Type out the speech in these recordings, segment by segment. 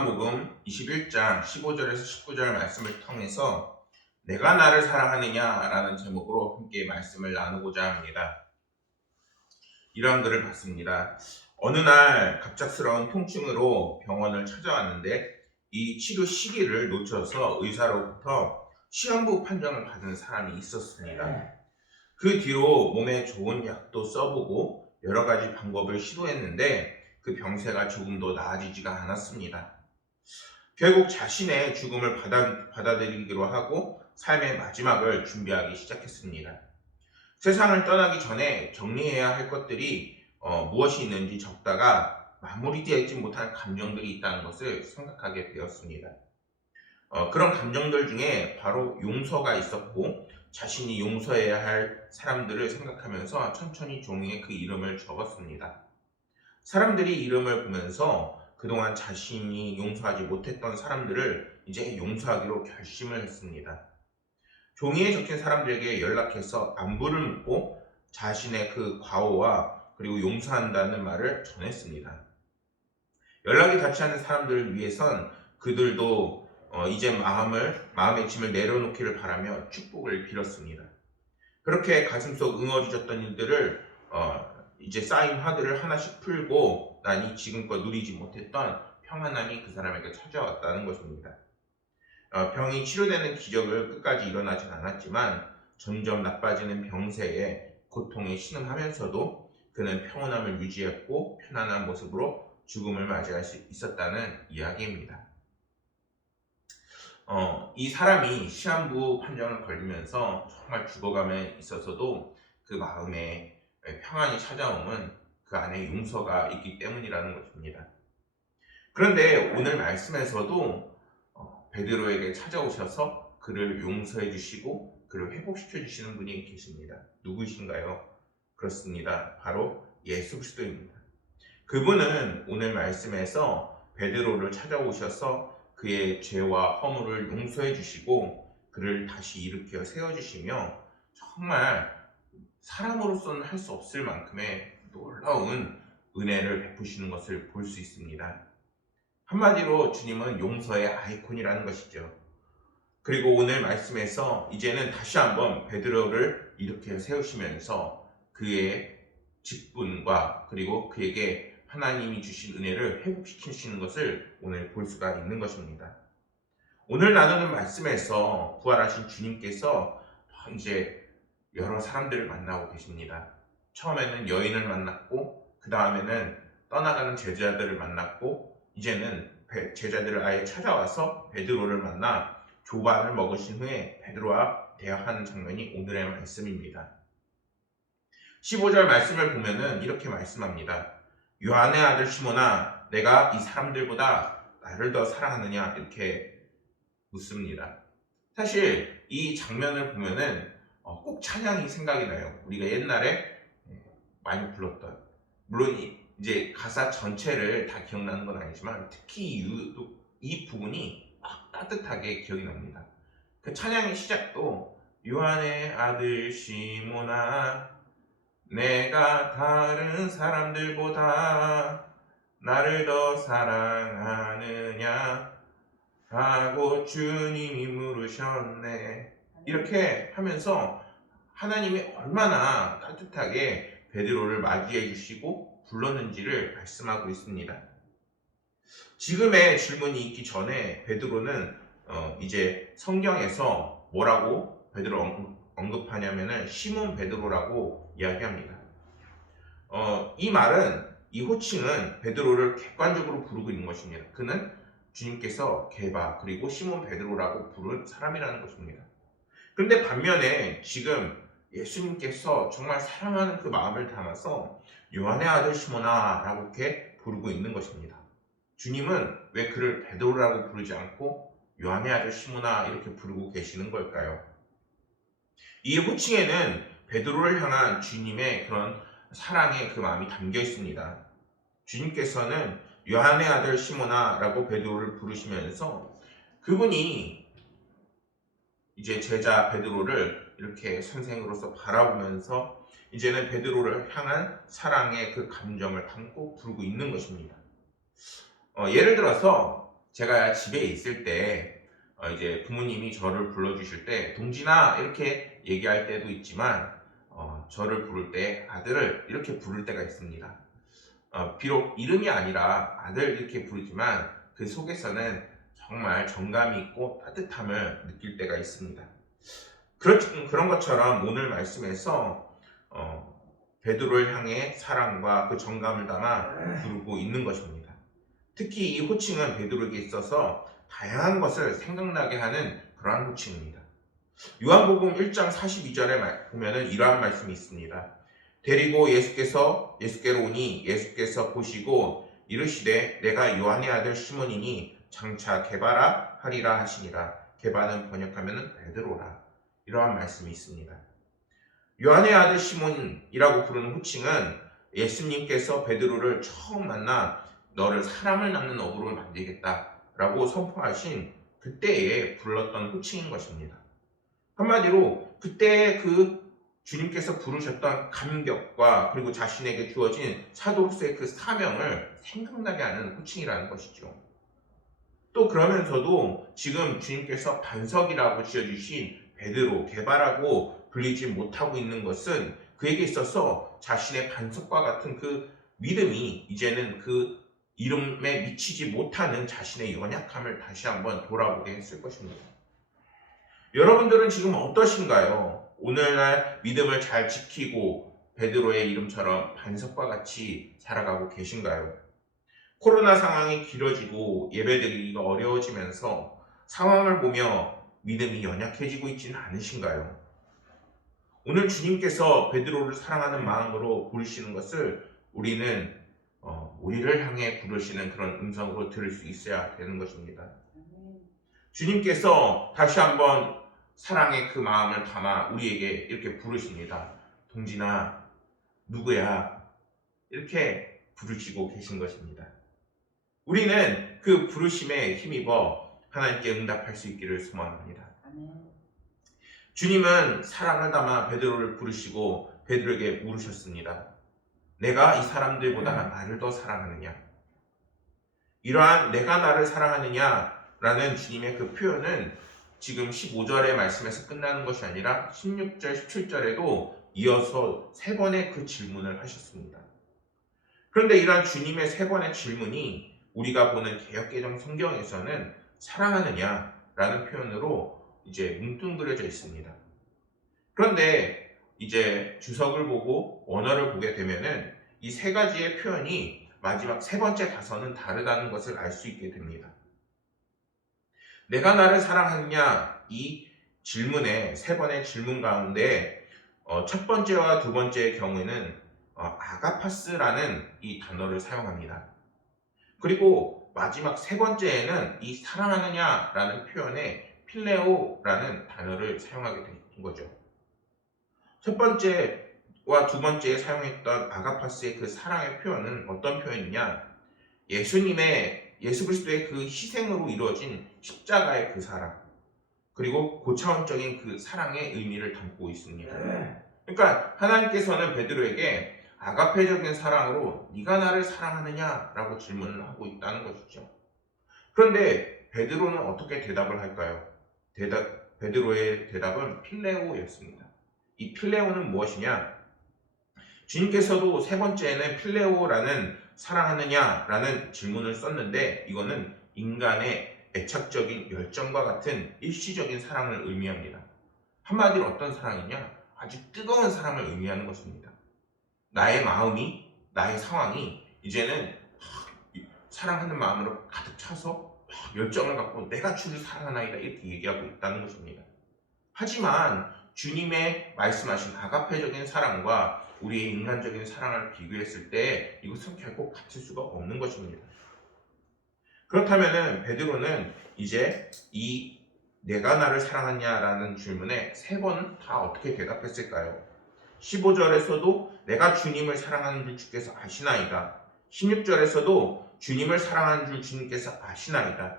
요한복음 21장 15절에서 19절 말씀을 통해서 내가 나를 사랑하느냐라는 제목으로 함께 말씀을 나누고자 합니다. 이러한 글을 봤습니다. 어느 날 갑작스러운 통증으로 병원을 찾아왔는데 이 치료 시기를 놓쳐서 의사로부터 시한부 판정을 받은 사람이 있었습니다. 그 뒤로 몸에 좋은 약도 써보고 여러 가지 방법을 시도했는데 그 병세가 조금도 나아지지가 않았습니다. 결국 자신의 죽음을 받아들이기로 하고 삶의 마지막을 준비하기 시작했습니다. 세상을 떠나기 전에 정리해야 할 것들이 무엇이 있는지 적다가 마무리되지 못한 감정들이 있다는 것을 생각하게 되었습니다. 그런 감정들 중에 바로 용서가 있었고 자신이 용서해야 할 사람들을 생각하면서 천천히 종이에 그 이름을 적었습니다. 사람들이 이름을 보면서 그동안 자신이 용서하지 못했던 사람들을 이제 용서하기로 결심을 했습니다. 종이에 적힌 사람들에게 연락해서 안부를 묻고 자신의 그 과오와 그리고 용서한다는 말을 전했습니다. 연락이 닿지 않는 사람들을 위해선 그들도 이제 마음의 짐을 내려놓기를 바라며 축복을 빌었습니다. 그렇게 가슴속 응어리졌던 일들을 이제 쌓인 화들을 하나씩 풀고 나니 지금껏 누리지 못했던 평안함이 그 사람에게 찾아왔다는 것입니다. 병이 치료되는 기적을 끝까지 일어나진 않았지만 점점 나빠지는 병세에 고통에 신음하면서도 그는 평온함을 유지했고 편안한 모습으로 죽음을 맞이할 수 있었다는 이야기입니다. 이 사람이 시한부 판정을 걸리면서 정말 죽어감에 있어서도 그 마음에 평안이 찾아옴은 그 안에 용서가 있기 때문이라는 것입니다. 그런데 오늘 말씀에서도 베드로에게 찾아오셔서 그를 용서해 주시고 그를 회복시켜 주시는 분이 계십니다. 누구이신가요? 그렇습니다. 바로 예수 그리스도입니다. 그분은 오늘 말씀에서 베드로를 찾아오셔서 그의 죄와 허물을 용서해 주시고 그를 다시 일으켜 세워주시며 정말 사람으로서는 할 수 없을 만큼의 놀라운 은혜를 베푸시는 것을 볼 수 있습니다. 한마디로 주님은 용서의 아이콘이라는 것이죠. 그리고 오늘 말씀에서 이제는 다시 한번 베드로를 일으켜 세우시면서 그의 직분과 그리고 그에게 하나님이 주신 은혜를 회복시키시는 것을 오늘 볼 수가 있는 것입니다. 오늘 나누는 말씀에서 부활하신 주님께서 이제 여러 사람들을 만나고 계십니다. 처음에는 여인을 만났고 그 다음에는 떠나가는 제자들을 만났고 이제는 제자들을 아예 찾아와서 베드로를 만나 조반을 먹으신 후에 베드로와 대화하는 장면이 오늘의 말씀입니다. 15절 말씀을 보면은 이렇게 말씀합니다. 요한의 아들 시몬아, 내가 이 사람들보다 나를 더 사랑하느냐? 이렇게 묻습니다. 사실 이 장면을 보면은 꼭 찬양이 생각이 나요. 우리가 옛날에 많이 불렀던, 물론 이제 가사 전체를 다 기억나는 건 아니지만 특히 이 부분이 막 따뜻하게 기억이 납니다. 그 찬양의 시작도 요한의 아들 시몬아, 내가 다른 사람들보다 나를 더 사랑하느냐 하고 주님이 물으셨네. 이렇게 하면서 하나님이 얼마나 따뜻하게 베드로를 맞이해 주시고 불렀는지를 말씀하고 있습니다. 지금의 질문이 있기 전에 베드로는 이제 성경에서 뭐라고 베드로 언급하냐면은 시몬 베드로라고 이야기합니다. 이 말은 이 호칭은 베드로를 객관적으로 부르고 있는 것입니다. 그는 주님께서 게바 그리고 시몬 베드로라고 부른 사람이라는 것입니다. 그런데 반면에 지금 예수님께서 정말 사랑하는 그 마음을 담아서 요한의 아들 시몬아 라고 이렇게 부르고 있는 것입니다. 주님은 왜 그를 베드로라고 부르지 않고 요한의 아들 시몬아 이렇게 부르고 계시는 걸까요? 이 호칭에는 베드로를 향한 주님의 그런 사랑의 그 마음이 담겨 있습니다. 주님께서는 요한의 아들 시몬아 라고 베드로를 부르시면서 그분이 이제 제자 베드로를 이렇게 선생으로서 바라보면서 이제는 베드로를 향한 사랑의 그 감정을 담고 부르고 있는 것입니다. 예를 들어서 제가 집에 있을 때 이제 부모님이 저를 불러주실 때 동진아 이렇게 얘기할 때도 있지만 저를 부를 때 아들을 이렇게 부를 때가 있습니다. 비록 이름이 아니라 아들 이렇게 부르지만 그 속에서는 정말 정감이 있고 따뜻함을 느낄 때가 있습니다. 그런 것처럼 오늘 말씀에서 베드로를 향해 사랑과 그 정감을 담아 부르고 있는 것입니다. 특히 이 호칭은 베드로에게 있어서 다양한 것을 생각나게 하는 그러한 호칭입니다. 요한복음 1장 42절에 보면은 이러한 말씀이 있습니다. 데리고 예수께로 오니 예수께서 보시고 이르시되 내가 요한의 아들 시몬이니 장차 게바라 하리라 하시니라. 게바는 번역하면은 베드로라. 이러한 말씀이 있습니다. 요한의 아들 시몬이라고 부르는 호칭은 예수님께서 베드로를 처음 만나 너를 사람을 낚는 어부로 만들겠다라고 선포하신 그때에 불렀던 호칭인 것입니다. 한마디로 그때 그 주님께서 부르셨던 감격과 그리고 자신에게 주어진 사도로서의 그 사명을 생각나게 하는 호칭이라는 것이죠. 또 그러면서도 지금 주님께서 반석이라고 지어주신 베드로, 게바라고 불리지 못하고 있는 것은 그에게 있어서 자신의 반석과 같은 그 믿음이 이제는 그 이름에 미치지 못하는 자신의 연약함을 다시 한번 돌아보게 했을 것입니다. 여러분들은 지금 어떠신가요? 오늘날 믿음을 잘 지키고 베드로의 이름처럼 반석과 같이 살아가고 계신가요? 코로나 상황이 길어지고 예배드리기가 어려워지면서 상황을 보며 믿음이 연약해지고 있지는 않으신가요? 오늘 주님께서 베드로를 사랑하는 마음으로 부르시는 것을 우리는 우리를 향해 부르시는 그런 음성으로 들을 수 있어야 되는 것입니다. 주님께서 다시 한번 사랑의 그 마음을 담아 우리에게 이렇게 부르십니다. 동진아, 누구야? 이렇게 부르시고 계신 것입니다. 우리는 그 부르심에 힘입어 하나님께 응답할 수 있기를 소망합니다. 주님은 사랑을 담아 베드로를 부르시고 베드로에게 물으셨습니다. 내가 이 사람들보다 나를 더 사랑하느냐? 이러한 내가 나를 사랑하느냐라는 주님의 그 표현은 지금 15절의 말씀에서 끝나는 것이 아니라 16절, 17절에도 이어서 세 번의 그 질문을 하셨습니다. 그런데 이러한 주님의 세 번의 질문이 우리가 보는 개역개정 성경에서는 사랑하느냐라는 표현으로 이제 뭉뚱그려져 있습니다. 그런데 이제 주석을 보고 원어를 보게 되면은 이 세 가지의 표현이 마지막 세 번째 가서는 다르다는 것을 알 수 있게 됩니다. 내가 나를 사랑하느냐 이 질문의 세 번의 질문 가운데 첫 번째와 두 번째의 경우에는 아가파스라는 이 단어를 사용합니다. 그리고 마지막 세 번째에는 이 사랑하느냐라는 표현에 필레오라는 단어를 사용하게 된 거죠. 첫 번째와 두 번째에 사용했던 아가파스의 그 사랑의 표현은 어떤 표현이냐? 예수 그리스도의 그 희생으로 이루어진 십자가의 그 사랑, 그리고 고차원적인 그 사랑의 의미를 담고 있습니다. 그러니까 하나님께서는 베드로에게 아가페적인 사랑으로 네가 나를 사랑하느냐라고 질문을 하고 있다는 것이죠. 그런데 베드로는 어떻게 대답을 할까요? 베드로의 대답은 필레오였습니다. 이 필레오는 무엇이냐? 주님께서도 세 번째에는 필레오라는 사랑하느냐라는 질문을 썼는데 이거는 인간의 애착적인 열정과 같은 일시적인 사랑을 의미합니다. 한마디로 어떤 사랑이냐? 아주 뜨거운 사랑을 의미하는 것입니다. 나의 마음이, 나의 상황이 이제는 사랑하는 마음으로 가득 차서 열정을 갖고 내가 주를 사랑하나이다 이렇게 얘기하고 있다는 것입니다. 하지만 주님의 말씀하신 아가페적인 사랑과 우리의 인간적인 사랑을 비교했을 때 이것은 결코 같을 수가 없는 것입니다. 그렇다면 베드로는 이제 이 내가 나를 사랑하냐라는 질문에 세 번 다 어떻게 대답했을까요? 15절에서도 내가 주님을 사랑하는 줄 주께서 아시나이다. 16절에서도 주님을 사랑하는 줄 주님께서 아시나이다.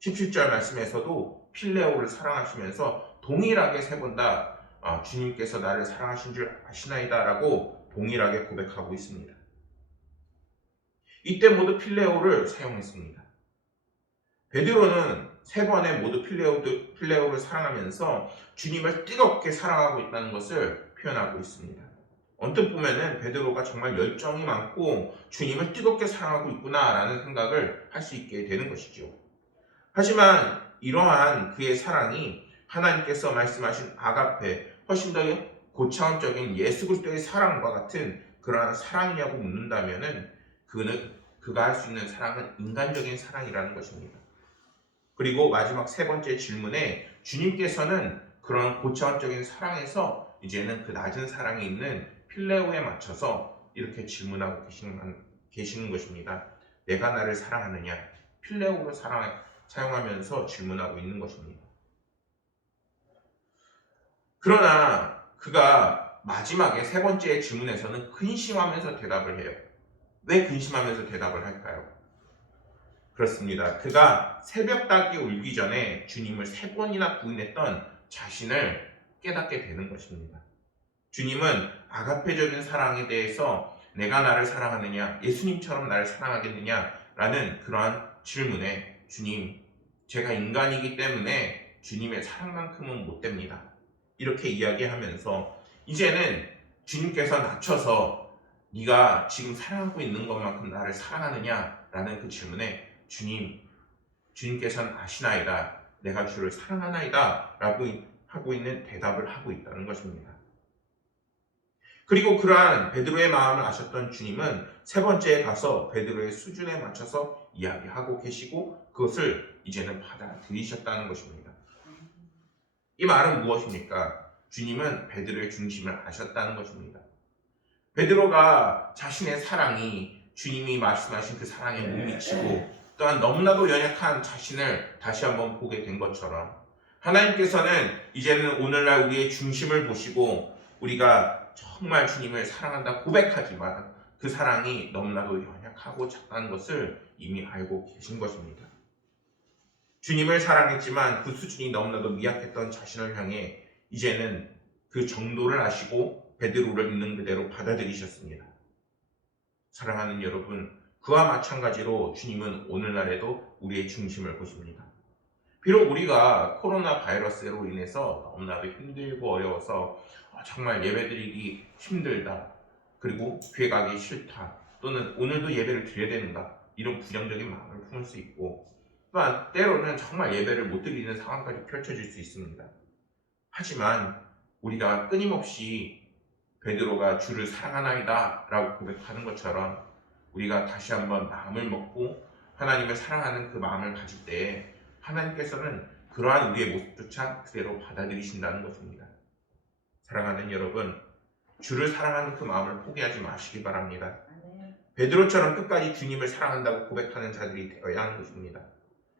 17절 말씀에서도 필레오를 사랑하시면서 동일하게 세 번 다 주님께서 나를 사랑하신 줄 아시나이다 라고 동일하게 고백하고 있습니다. 이때 모두 필레오를 사용했습니다. 베드로는 세 번에 모두 필레오를 사랑하면서 주님을 뜨겁게 사랑하고 있다는 것을 표현하고 있습니다. 언뜻 보면은 베드로가 정말 열정이 많고 주님을 뜨겁게 사랑하고 있구나라는 생각을 할 수 있게 되는 것이죠. 하지만 이러한 그의 사랑이 하나님께서 말씀하신 아가페, 훨씬 더 고차원적인 예수 그리스도의 사랑과 같은 그러한 사랑이냐고 묻는다면은 그가 할 수 있는 사랑은 인간적인 사랑이라는 것입니다. 그리고 마지막 세 번째 질문에 주님께서는 그런 고차원적인 사랑에서 이제는 그 낮은 사랑에 있는 필레오에 맞춰서 이렇게 질문하고 계시는 것입니다. 내가 나를 사랑하느냐? 필레오로 사용하면서 질문하고 있는 것입니다. 그러나 그가 마지막에 세 번째 질문에서는 근심하면서 대답을 해요. 왜 근심하면서 대답을 할까요? 그렇습니다. 그가 새벽닭이 울기 전에 주님을 세 번이나 부인했던 자신을 깨닫게 되는 것입니다. 주님은 아가페적인 사랑에 대해서 내가 나를 사랑하느냐, 예수님처럼 나를 사랑하겠느냐 라는 그러한 질문에 주님, 제가 인간이기 때문에 주님의 사랑만큼은 못 됩니다. 이렇게 이야기하면서 이제는 주님께서 낮춰서 네가 지금 사랑하고 있는 것만큼 나를 사랑하느냐 라는 그 질문에 주님께서는 아시나이다. 내가 주를 사랑하나이다 라고 하고 있는 대답을 하고 있다는 것입니다. 그리고 그러한 베드로의 마음을 아셨던 주님은 세 번째에 가서 베드로의 수준에 맞춰서 이야기하고 계시고 그것을 이제는 받아들이셨다는 것입니다. 이 말은 무엇입니까? 주님은 베드로의 중심을 아셨다는 것입니다. 베드로가 자신의 사랑이 주님이 말씀하신 그 사랑에 못 미치고 또한 너무나도 연약한 자신을 다시 한번 보게 된 것처럼 하나님께서는 이제는 오늘날 우리의 중심을 보시고 우리가 정말 주님을 사랑한다 고백하지만 그 사랑이 너무나도 연약하고 작다는 것을 이미 알고 계신 것입니다. 주님을 사랑했지만 그 수준이 너무나도 미약했던 자신을 향해 이제는 그 정도를 아시고 베드로를 있는 그대로 받아들이셨습니다. 사랑하는 여러분, 그와 마찬가지로 주님은 오늘날에도 우리의 중심을 보십니다. 비록 우리가 코로나 바이러스로 인해서 너무나도 힘들고 어려워서 정말 예배드리기 힘들다, 그리고 교회 가기 싫다, 또는 오늘도 예배를 드려야 되는가 이런 부정적인 마음을 품을 수 있고 또한 때로는 정말 예배를 못 드리는 상황까지 펼쳐질 수 있습니다. 하지만 우리가 끊임없이 베드로가 주를 사랑하나이다 라고 고백하는 것처럼 우리가 다시 한번 마음을 먹고 하나님을 사랑하는 그 마음을 가질 때에 하나님께서는 그러한 우리의 모습조차 그대로 받아들이신다는 것입니다. 사랑하는 여러분, 주를 사랑하는 그 마음을 포기하지 마시기 바랍니다. 베드로처럼 끝까지 주님을 사랑한다고 고백하는 자들이 되어야 하는 것입니다.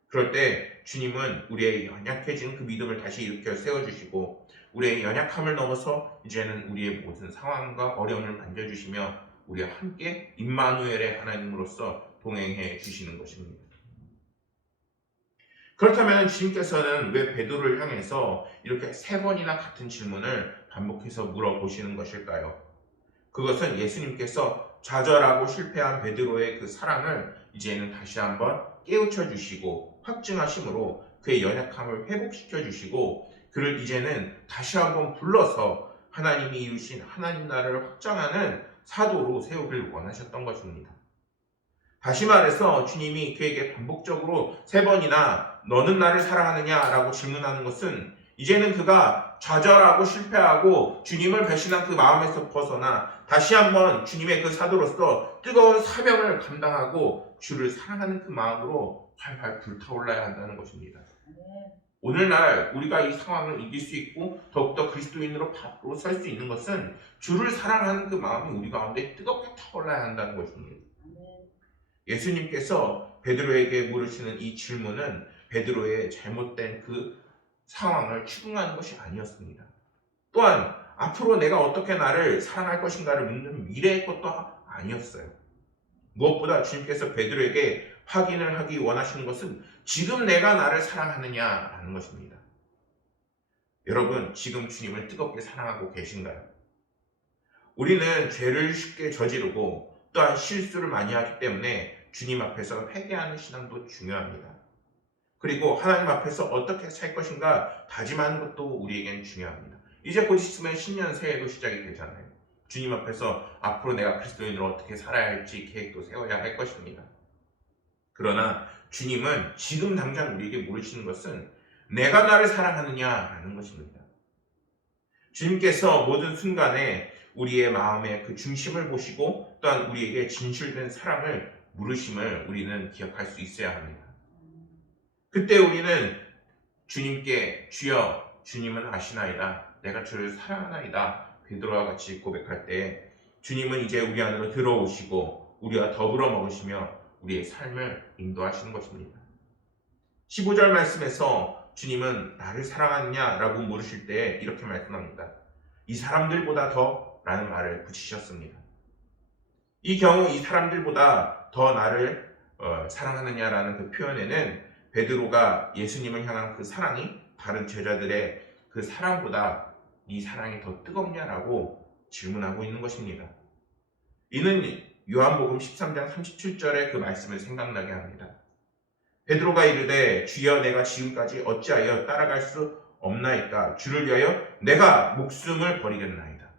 그럴 때 주님은 우리의 연약해진 그 믿음을 다시 일으켜 세워주시고 우리의 연약함을 넘어서 이제는 우리의 모든 상황과 어려움을 만져주시며 우리와 함께 임마누엘의 하나님으로서 동행해 주시는 것입니다. 그렇다면 주님께서는 왜 베드로를 향해서 이렇게 세 번이나 같은 질문을 반복해서 물어보시는 것일까요? 그것은 예수님께서 좌절하고 실패한 베드로의 그 사랑을 이제는 다시 한번 깨우쳐 주시고 확증하심으로 그의 연약함을 회복시켜 주시고 그를 이제는 다시 한번 불러서 하나님이 이루신 하나님 나라를 확장하는 사도로 세우길 원하셨던 것입니다. 다시 말해서 주님이 그에게 반복적으로 세 번이나 너는 나를 사랑하느냐라고 질문하는 것은 이제는 그가 좌절하고 실패하고 주님을 배신한 그 마음에서 벗어나 다시 한번 주님의 그 사도로서 뜨거운 사명을 감당하고 주를 사랑하는 그 마음으로 활활 불타올라야 한다는 것입니다. 오늘날 우리가 이 상황을 이길 수 있고 더욱더 그리스도인으로 바로 설 수 있는 것은 주를 사랑하는 그 마음이 우리 가운데 뜨겁게 타올라야 한다는 것입니다. 예수님께서 베드로에게 물으시는 이 질문은 베드로의 잘못된 그 상황을 추궁하는 것이 아니었습니다. 또한 앞으로 내가 어떻게 나를 사랑할 것인가를 묻는 미래의 것도 아니었어요. 무엇보다 주님께서 베드로에게 확인을 하기 원하시는 것은 지금 내가 나를 사랑하느냐라는 것입니다. 여러분, 지금 주님을 뜨겁게 사랑하고 계신가요? 우리는 죄를 쉽게 저지르고 또한 실수를 많이 하기 때문에 주님 앞에서 회개하는 신앙도 중요합니다. 그리고 하나님 앞에서 어떻게 살 것인가 다짐하는 것도 우리에겐 중요합니다. 이제 곧 있으면 신년 새해도 시작이 되잖아요. 주님 앞에서 앞으로 내가 그리스도인으로 어떻게 살아야 할지 계획도 세워야 할 것입니다. 그러나 주님은 지금 당장 우리에게 물으시는 것은 내가 나를 사랑하느냐라는 것입니다. 주님께서 모든 순간에 우리의 마음의 그 중심을 보시고 또한 우리에게 진실된 사랑을 물으심을 우리는 기억할 수 있어야 합니다. 그때 우리는 주님께 주여 주님은 아시나이다. 내가 주를 사랑하나이다. 베드로와 같이 고백할 때 주님은 이제 우리 안으로 들어오시고 우리와 더불어 먹으시며 우리의 삶을 인도하시는 것입니다. 15절 말씀에서 주님은 나를 사랑하느냐라고 물으실 때 이렇게 말씀합니다. 이 사람들보다 더 라는 말을 붙이셨습니다. 이 경우 이 사람들보다 더 나를 사랑하느냐라는 그 표현에는 베드로가 예수님을 향한 그 사랑이 다른 제자들의 그 사랑보다 이 사랑이 더 뜨겁냐라고 질문하고 있는 것입니다. 이는 요한복음 13장 37절의 그 말씀을 생각나게 합니다. 베드로가 이르되 주여 내가 지금까지 어찌하여 따라갈 수 없나이까 주를 위하여 내가 목숨을 버리겠나이다.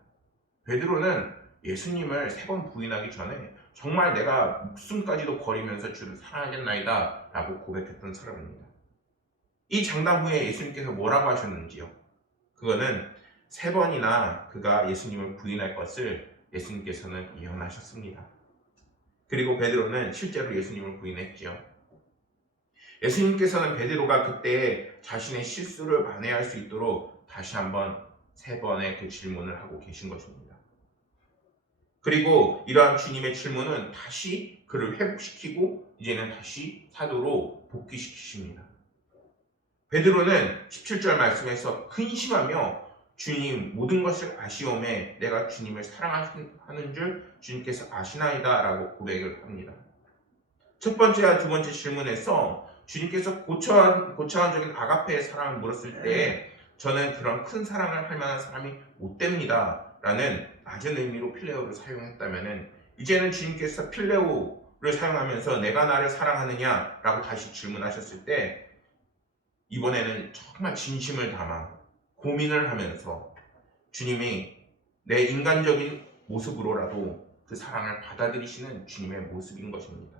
베드로는 예수님을 3번 부인하기 전에 정말 내가 목숨까지도 버리면서 주를 사랑하겠나이다 라고 고백했던 사람입니다. 이 장담 후에 예수님께서 뭐라고 하셨는지요? 그거는 3번이나 그가 예수님을 부인할 것을 예수님께서는 예언하셨습니다. 그리고 베드로는 실제로 예수님을 부인했지요. 예수님께서는 베드로가 그때 자신의 실수를 만회할 수 있도록 다시 한번 3번의 그 질문을 하고 계신 것입니다. 그리고 이러한 주님의 질문은 다시 그를 회복시키고 이제는 다시 사도로 복귀시키십니다. 베드로는 17절 말씀에서 근심하며 주님 모든 것을 아시오매 내가 주님을 사랑하는 줄 주님께서 아시나이다 라고 고백을 합니다. 첫 번째와 두 번째 질문에서 주님께서 고차원적인 아가페의 사랑을 물었을 때 저는 그런 큰 사랑을 할 만한 사람이 못 됩니다 라는 낮은 의미로 필레오를 사용했다면 이제는 주님께서 필레오를 사용하면서 내가 나를 사랑하느냐 라고 다시 질문하셨을 때 이번에는 정말 진심을 담아 고민을 하면서 주님이 내 인간적인 모습으로라도 그 사랑을 받아들이시는 주님의 모습인 것입니다.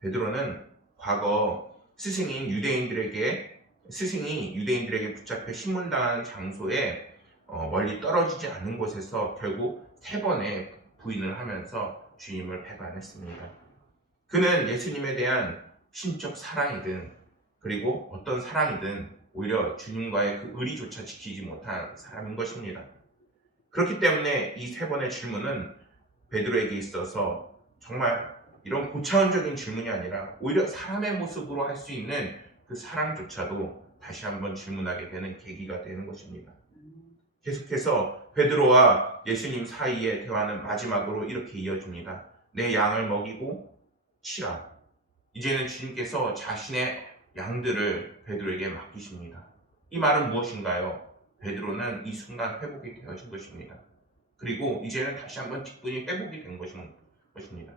베드로는 과거 스승이 유대인들에게 붙잡혀 신문당하는 장소에 멀리 떨어지지 않은 곳에서 결국 3번의 부인을 하면서 주님을 배반했습니다. 그는 예수님에 대한 신적 사랑이든 그리고 어떤 사랑이든 오히려 주님과의 그 의리조차 지키지 못한 사람인 것입니다. 그렇기 때문에 이 3번의 질문은 베드로에게 있어서 정말 이런 고차원적인 질문이 아니라 오히려 사람의 모습으로 할 수 있는 그 사랑조차도 다시 한번 질문하게 되는 계기가 되는 것입니다. 계속해서 베드로와 예수님 사이의 대화는 마지막으로 이렇게 이어집니다. 내 양을 먹이고 치라. 이제는 주님께서 자신의 양들을 베드로에게 맡기십니다. 이 말은 무엇인가요? 베드로는 이 순간 회복이 되어진 것입니다. 그리고 이제는 다시 한번 직분이 회복이 된 것입니다.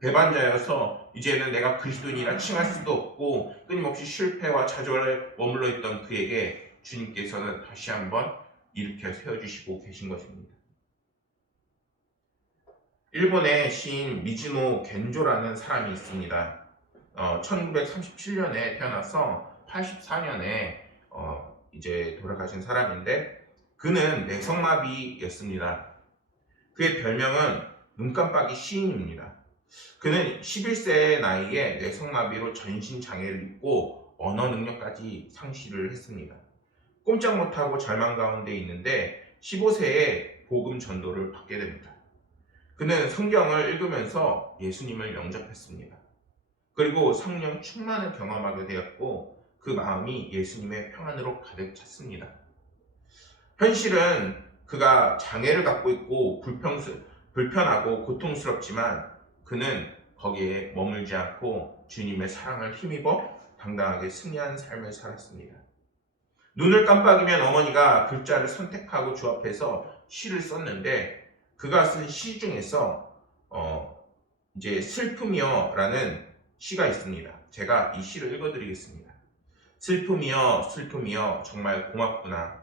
배반자여서 이제는 내가 그리스도인이라 칭할 수도 없고 끊임없이 실패와 좌절에 머물러 있던 그에게 주님께서는 다시 한번 일으켜 세워주시고 계신 것입니다. 일본의 시인 미즈노 겐조라는 사람이 있습니다. 1937년에 태어나서 84년에 이제 돌아가신 사람인데 그는 뇌성마비였습니다. 그의 별명은 눈깜빡이 시인입니다. 그는 11세의 나이에 뇌성마비로 전신장애를 입고 언어 능력까지 상실을 했습니다. 꼼짝 못하고 절망 가운데 있는데 15세에 복음 전도를 받게 됩니다. 그는 성경을 읽으면서 예수님을 영접했습니다. 그리고 성령 충만을 경험하게 되었고 그 마음이 예수님의 평안으로 가득 찼습니다. 현실은 그가 장애를 갖고 있고 불편하고 고통스럽지만 그는 거기에 머물지 않고 주님의 사랑을 힘입어 당당하게 승리하는 삶을 살았습니다. 눈을 깜빡이면 어머니가 글자를 선택하고 조합해서 시를 썼는데 그가 쓴 시 중에서 이제 슬픔이여라는 시가 있습니다. 제가 이 시를 읽어드리겠습니다. 슬픔이여 슬픔이여 정말 고맙구나.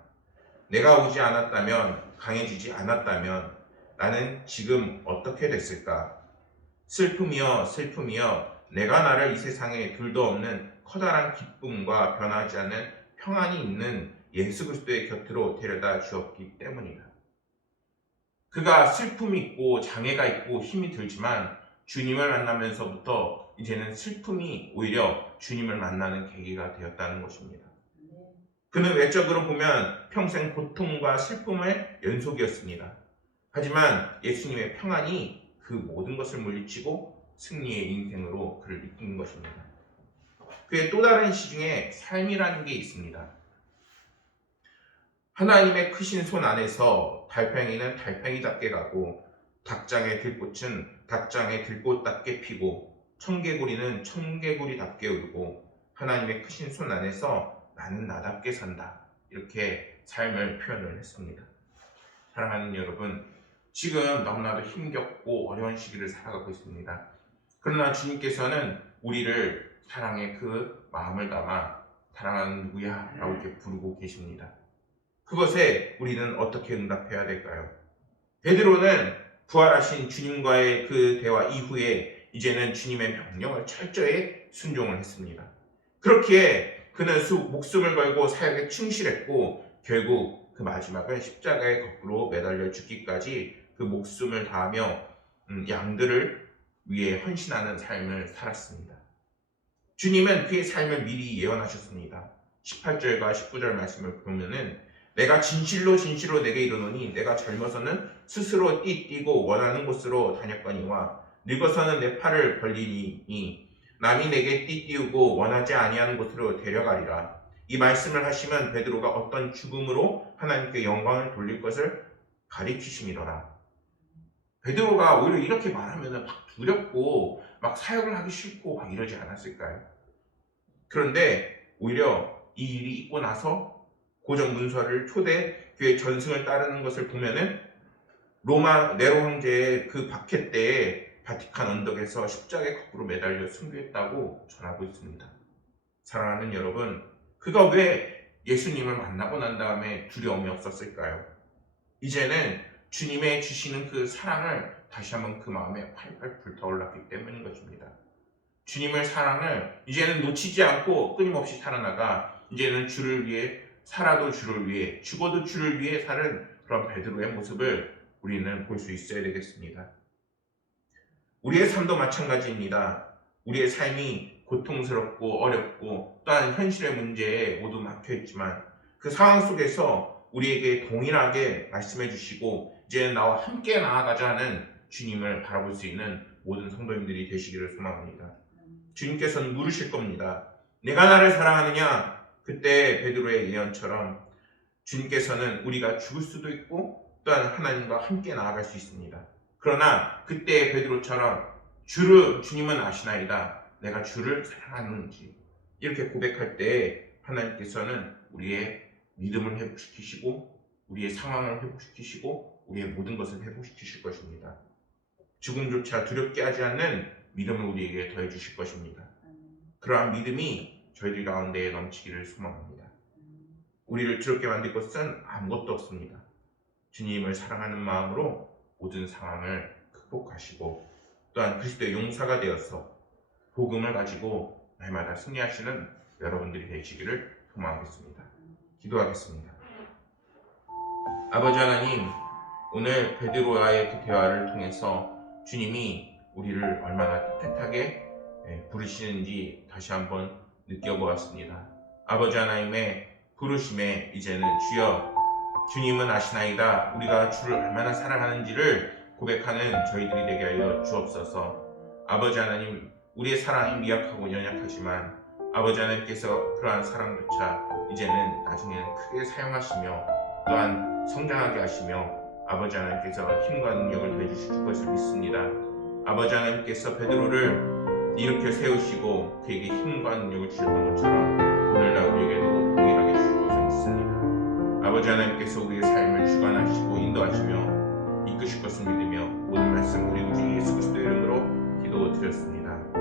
내가 오지 않았다면, 강해지지 않았다면 나는 지금 어떻게 됐을까? 슬픔이여 슬픔이여 내가 나를 이 세상에 둘도 없는 커다란 기쁨과 변하지 않는 평안이 있는 예수 그리스도의 곁으로 데려다 주었기 때문이다. 그가 슬픔이 있고 장애가 있고 힘이 들지만 주님을 만나면서부터 이제는 슬픔이 오히려 주님을 만나는 계기가 되었다는 것입니다. 그는 외적으로 보면 평생 고통과 슬픔의 연속이었습니다. 하지만 예수님의 평안이 그 모든 것을 물리치고 승리의 인생으로 그를 이끈 것입니다. 그의 또 다른 시중에 삶이라는 게 있습니다. 하나님의 크신 손 안에서 달팽이는 달팽이답게 가고 닭장의 들꽃은 닭장의 들꽃답게 피고 청개구리는 청개구리답게 울고 하나님의 크신 손 안에서 나는 나답게 산다. 이렇게 삶을 표현을 했습니다. 사랑하는 여러분, 지금 너무나도 힘겹고 어려운 시기를 살아가고 있습니다. 그러나 주님께서는 우리를 사랑의 그 마음을 담아 사랑하는 누구야? 라고 이렇게 부르고 계십니다. 그것에 우리는 어떻게 응답해야 될까요? 베드로는 부활하신 주님과의 그 대화 이후에 이제는 주님의 명령을 철저히 순종을 했습니다. 그렇기에 그는 목숨을 걸고 사역에 충실했고 결국 그 마지막은 십자가에 거꾸로 매달려 죽기까지 그 목숨을 다하며 양들을 위해 헌신하는 삶을 살았습니다. 주님은 그의 삶을 미리 예언하셨습니다. 18절과 19절 말씀을 보면은 내가 진실로 진실로 내게 이르노니 내가 젊어서는 스스로 띠뛰고 원하는 곳으로 다녔거니와 늙어서는 내 팔을 벌리니 남이 내게 띠띠우고 원하지 아니하는 곳으로 데려가리라. 이 말씀을 하시면 베드로가 어떤 죽음으로 하나님께 영광을 돌릴 것을 가리키심이더라. 베드로가 오히려 이렇게 말하면 막 두렵고 막 사역을 하기 싫고 막 이러지 않았을까요? 그런데 오히려 이 일이 있고 나서 고정 문서를 초대 교회 전승을 따르는 것을 보면은 로마 네로 황제의 그 박해 때에 바티칸 언덕에서 십자가에 거꾸로 매달려 순교했다고 전하고 있습니다. 사랑하는 여러분, 그가 왜 예수님을 만나고 난 다음에 두려움이 없었을까요? 이제는 주님의 주시는 그 사랑을 다시 한번 그 마음에 팔팔 불타올랐기 때문인 것입니다. 주님의 사랑을 이제는 놓치지 않고 끊임없이 살아나가 이제는 주를 위해 살아도 주를 위해 죽어도 주를 위해 사는 그런 베드로의 모습을 우리는 볼 수 있어야 되겠습니다. 우리의 삶도 마찬가지입니다. 우리의 삶이 고통스럽고 어렵고 또한 현실의 문제에 모두 막혀있지만 그 상황 속에서 우리에게 동일하게 말씀해 주시고 이제 나와 함께 나아가자는 주님을 바라볼 수 있는 모든 성도님들이 되시기를 소망합니다. 주님께서는 물으실 겁니다. 내가 나를 사랑하느냐? 그때 베드로의 예언처럼 주님께서는 우리가 죽을 수도 있고 또한 하나님과 함께 나아갈 수 있습니다. 그러나 그때 베드로처럼 주님은 아시나이다. 내가 주를 사랑하는지 이렇게 고백할 때 하나님께서는 우리의 믿음을 회복시키시고 우리의 상황을 회복시키시고 우리의 모든 것을 회복시키실 것입니다. 죽음조차 두렵게 하지 않는 믿음을 우리에게 더해 주실 것입니다. 그러한 믿음이 저희들 가운데 넘치기를 소망합니다. 우리를 두렵게 만들 것은 아무것도 없습니다. 주님을 사랑하는 마음으로 모든 상황을 극복하시고 또한 그리스도의 용사가 되어서 복음을 가지고 날마다 승리하시는 여러분들이 되시기를 소망하겠습니다. 기도하겠습니다. 아버지 하나님, 오늘 베드로와의 그 대화를 통해서 주님이 우리를 얼마나 따뜻하게 부르시는지 다시 한번 느껴보았습니다. 아버지 하나님의 부르심에 이제는 주여 주님은 아시나이다. 우리가 주를 얼마나 사랑하는지를 고백하는 저희들이 되게 하여 주옵소서. 아버지 하나님, 우리의 사랑이 미약하고 연약하지만 아버지 하나님께서 그러한 사랑조차 이제는 나중에는 크게 사용하시며 또한 성장하게 하시며 아버지 하나님께서 힘과 능력을 더해 주실 것을 믿습니다. 아버지 하나님께서 베드로를 일으켜 세우시고 그에게 힘과 능력을 주셨던 것처럼 오늘날 우리에게도 동일하게 주실 것을 믿습니다. 아버지 하나님께서 우리의 삶을 주관하시고 인도하시며 이끄실 것을 믿으며 모든 말씀 우리 구주 예수 그리스도의 이름으로 기도드렸습니다.